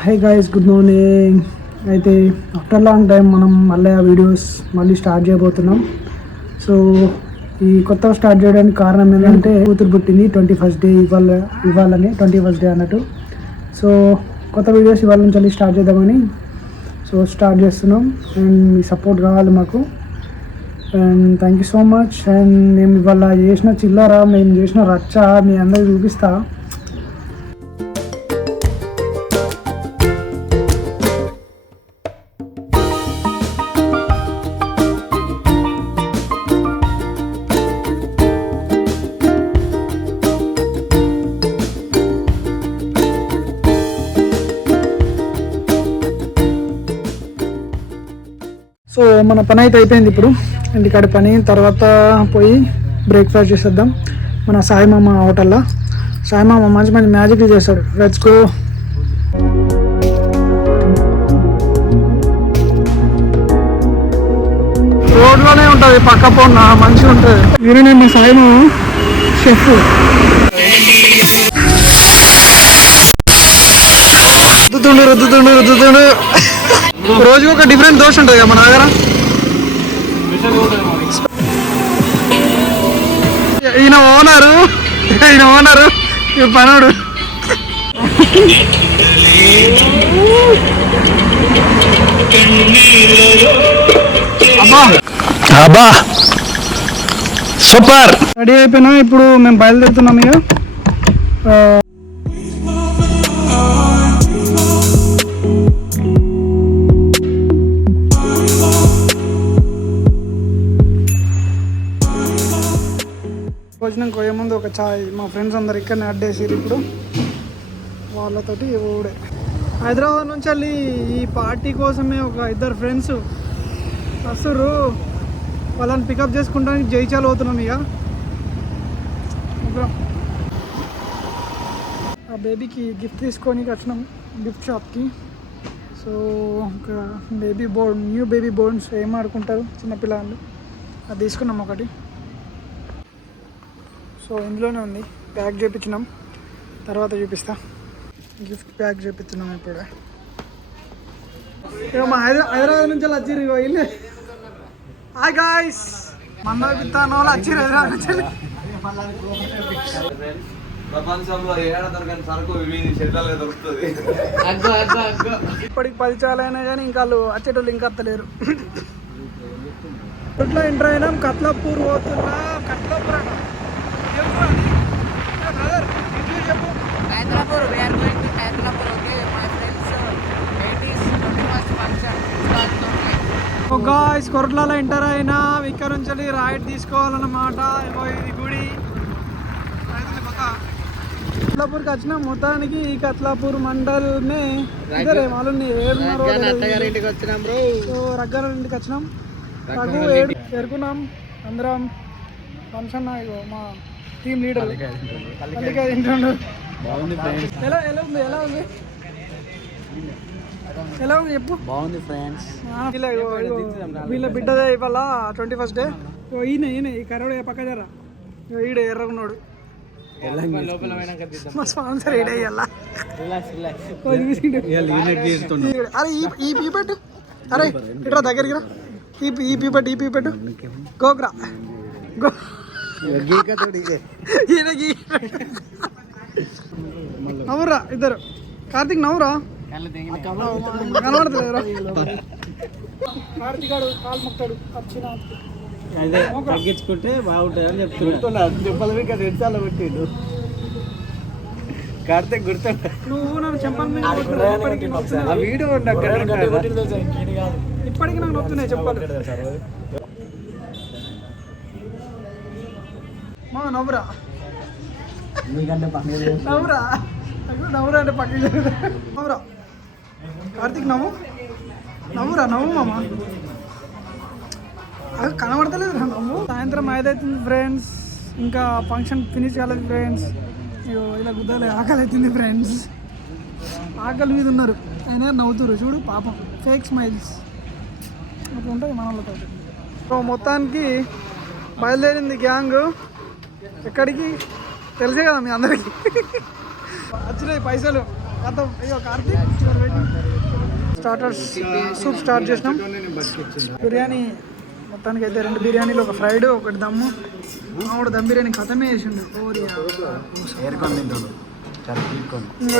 Hi guys, good morning. అయితే after long time మనం మళ్ళీ ఆ వీడియోస్ స్టార్ట్ చేయబోతున్నాం. సో ఈ కొత్తగా స్టార్ట్ చేయడానికి కారణం ఏంటంటే కూతురు పుట్టింది 21st డే ఇవ్వాలని 21st డే అన్నట్టు. సో కొత్త వీడియోస్ ఇవాళ నుంచి స్టార్ట్ చేద్దామని స్టార్ట్ చేస్తున్నాం. అండ్ మీ సపోర్ట్ కావాలి మాకు. And thank you so much. And మేము ఇవాళ చేసిన చిల్లర, మేము చేసిన రచ్చ మీ అందరికి చూపిస్తా. సో మన పని అయితే అయిపోయింది. ఇప్పుడు ఇంటికాడ పని తర్వాత పోయి బ్రేక్ఫాస్ట్ చేసేద్దాం మన సాయి మామ హోటల్లో. సాయి మామ మంచి మంచి మ్యాజిక్లు చేస్తాడు. Let's go. రోడ్లోనే ఉంటుంది, పక్క పోన్న మంచిగా ఉంటుంది. నేను మా సాయి మామ షెఫ్. రుద్దుతుండు రోజు ఒక డిఫరెంట్ దోశ ఉంటుంది కదా మన దగ్గర. ఈయన ఓనరు పనుడు. అబ్బా సూపర్. రెడీ అయిపోయినా, ఇప్పుడు మేము బయలుదేరుతున్నాం. ఇక భోజనం పోయే ముందు ఒక చాయ్. మా ఫ్రెండ్స్ అందరు ఇక్కడనే అడ్డేసారు. ఇప్పుడు వాళ్ళతోటి ఊడే హైదరాబాద్ నుంచి వెళ్ళి ఈ పార్టీ కోసమే ఒక ఇద్దరు ఫ్రెండ్స్ వస్తుర్రు. వాళ్ళని పికప్ చేసుకుంటానికి జైచాలు అవుతున్నాం. ఇక ఆ బేబీకి గిఫ్ట్ తీసుకొని వచ్చినాం గిఫ్ట్ షాప్కి. సో ఒక న్యూ బేబీ బోర్న్స్ ఏం ఆడుకుంటారు చిన్నపిల్లలు, అది తీసుకున్నాం ఒకటి. సో ఇందులోనే ఉంది, ప్యాక్ చేయించినాం, తర్వాత చూపిస్తా. గిఫ్ట్ ప్యాక్ చేయించినాం ఇప్పుడు. ఇక మా హైదరాబాద్ నుంచి వచ్చిర్రు. ఇగో ఇల్లు. హాయ్ గాయ్స్, మంద పిత్తాను వాళ్ళు వచ్చిర్రు హైదరాబాద్ నుంచి. ప్రపంచంలో ఏడ దొరకని సరుకు దొరుకుతుంది. ఇప్పటికి 10 చాలైనా కానీ ఇంకా వాళ్ళు వచ్చేటోళ్ళు ఇంకా వస్తలేరు. ఇట్లా ఎంటర్ అయినాం. కత్లాపూర్ పోతున్నా. కత్లాపూర్ అన్న Hyderabad, we are going to Hyderabad. Okay, my friends, 80s 21st function. So guys, కొరట్లాలో ఎంటర్ అయినా. ఇక్కడ నుంచి రైడ్ తీసుకోవాలన్నమాట. ఇది గుడి కత్లాపూర్కి వచ్చిన మొత్తానికి. ఈ కత్లాపూర్ మండల్నే ఇద్దరే వాళ్ళు అత్తగారింటికి వచ్చినాం బ్రో. సో రగ్గారి ఇంటికి వచ్చినాం. రఘు ఎరుకున్నాం అందరం. ఫంక్షన్ మా టీమ్ లీడర్ మల్లికా తింటున్నాడు. ఎలా ఉంది చెప్పు. బాగుంది ఫ్రెండ్స్. వీళ్ళ బిడ్డదే ఇవాళ 21st డే. ఈయన ఈ కరోడు పక్క జర ఈడ ఎర్రకున్నాడు. మా స్పాన్సర్ ఈడ ఇయ్యాల. అరే ఈ పీపెట్టు. అరే ఇట్రా దగ్గరికి రా. ఈ పీపెట్టు గోగ్రా గో. నవ్వురా ఇద్దరు. కార్తీక్ నవ్వురా, కనబడతలేదురా. కార్తీక్ కాలు మొక్తాడు. తగ్గించుకుంటే బాగుంటుంది అని చెప్తున్నా. పెట్టిండు కార్తీక్ గుర్తుంటా. నువ్వు నన్ను చెప్పాలి. ఇప్పటికీ నాకు నొప్పుతున్నాయి చెప్పాలి. మా నవ్వురా అంటే పక్కన నవ్వురా. కార్తీక్ నవ్వురా మామ. అది కనబడతలేదు నవ్వు. సాయంత్రం 5 అవుతుంది ఫ్రెండ్స్. ఇంకా ఫంక్షన్ ఫినిష్ కాలేదు ఫ్రెండ్స్. ఇలా గుద్దలే ఆకలి అవుతుంది ఫ్రెండ్స్. ఆకలి మీద ఉన్నారు, అయినా నవ్వుతురు చూడు పాపం. ఫేక్ స్మైల్స్ అట్లా ఉంటుంది మన వాళ్ళతో. సో మొత్తానికి బయలుదేరింది గ్యాంగ్. ఎక్కడికి తెలుసే కదా మీ అందరికి. వచ్చినాయి పైసలు స్టార్టర్స్ సూప్ స్టార్ట్ చేసినాం. బిర్యానీ మొత్తానికి అయితే 2 బిర్యానీలు, ఒక ఫ్రైడ్, ఒకటి దమ్ము. మామూడు దమ్ బిర్యానీ ఖతమే చేసిండు.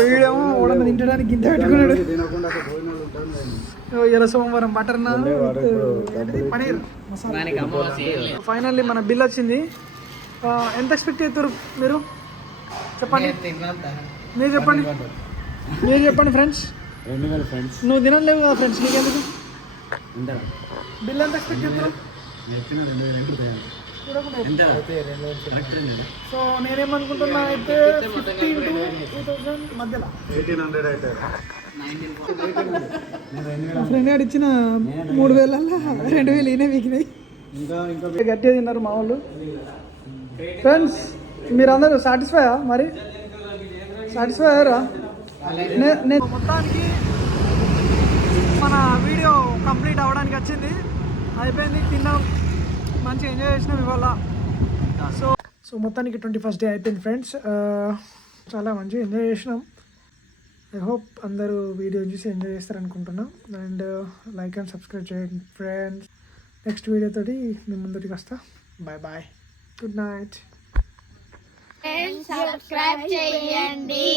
వీడేమో ఓడమ తింటడానికి గింత పెట్టుకున్నాడు. ఇలా సోమవారం butter non, paneer masala. Finally మన బిల్ వచ్చింది. ఎంత ఎక్స్పెక్ట్ చేస్తారు మీరు? చెప్పండి, మీరు చెప్పండి, మీరు చెప్పండి ఫ్రెండ్స్. నువ్వు తినలేవు కదా ఫ్రెండ్స్, నీకెందుకు? బిల్ ఎంత ఎక్స్పెక్ట్ చేస్తారు? సో నేనేమనుకుంటున్నా అయితే 15 to 2000 మధ్యలో. 1800 అయితే మా ఫ్రెండ్ గారు ఇచ్చిన 3000 2000 ఈయన వీకినాయి. గట్టిగా తిన్నారు మా వాళ్ళు. ఫ్రెండ్స్ మీరు అందరూ సాటిస్ఫైయా? మరి సాటిస్ఫై అయ్యారా? నేను మొత్తానికి మన వీడియో కంప్లీట్ అవ్వడానికి వచ్చింది, అయిపోయింది. తిన్నాం, మంచిగా ఎంజాయ్ చేసినాం ఇవాళ. సో మొత్తానికి 21st డే అయిపోయింది ఫ్రెండ్స్. చాలా మంచిగా ఎంజాయ్ చేసినాం. ఐ హోప్ అందరూ వీడియో చూసి ఎంజాయ్ చేస్తారు అనుకుంటున్నాం. అండ్ లైక్ అండ్ సబ్స్క్రైబ్ చేయండి ఫ్రెండ్స్. నెక్స్ట్ వీడియోతోటి మేము ముందుకి వస్తా. Bye bye, good night. Subscribe చేయండి.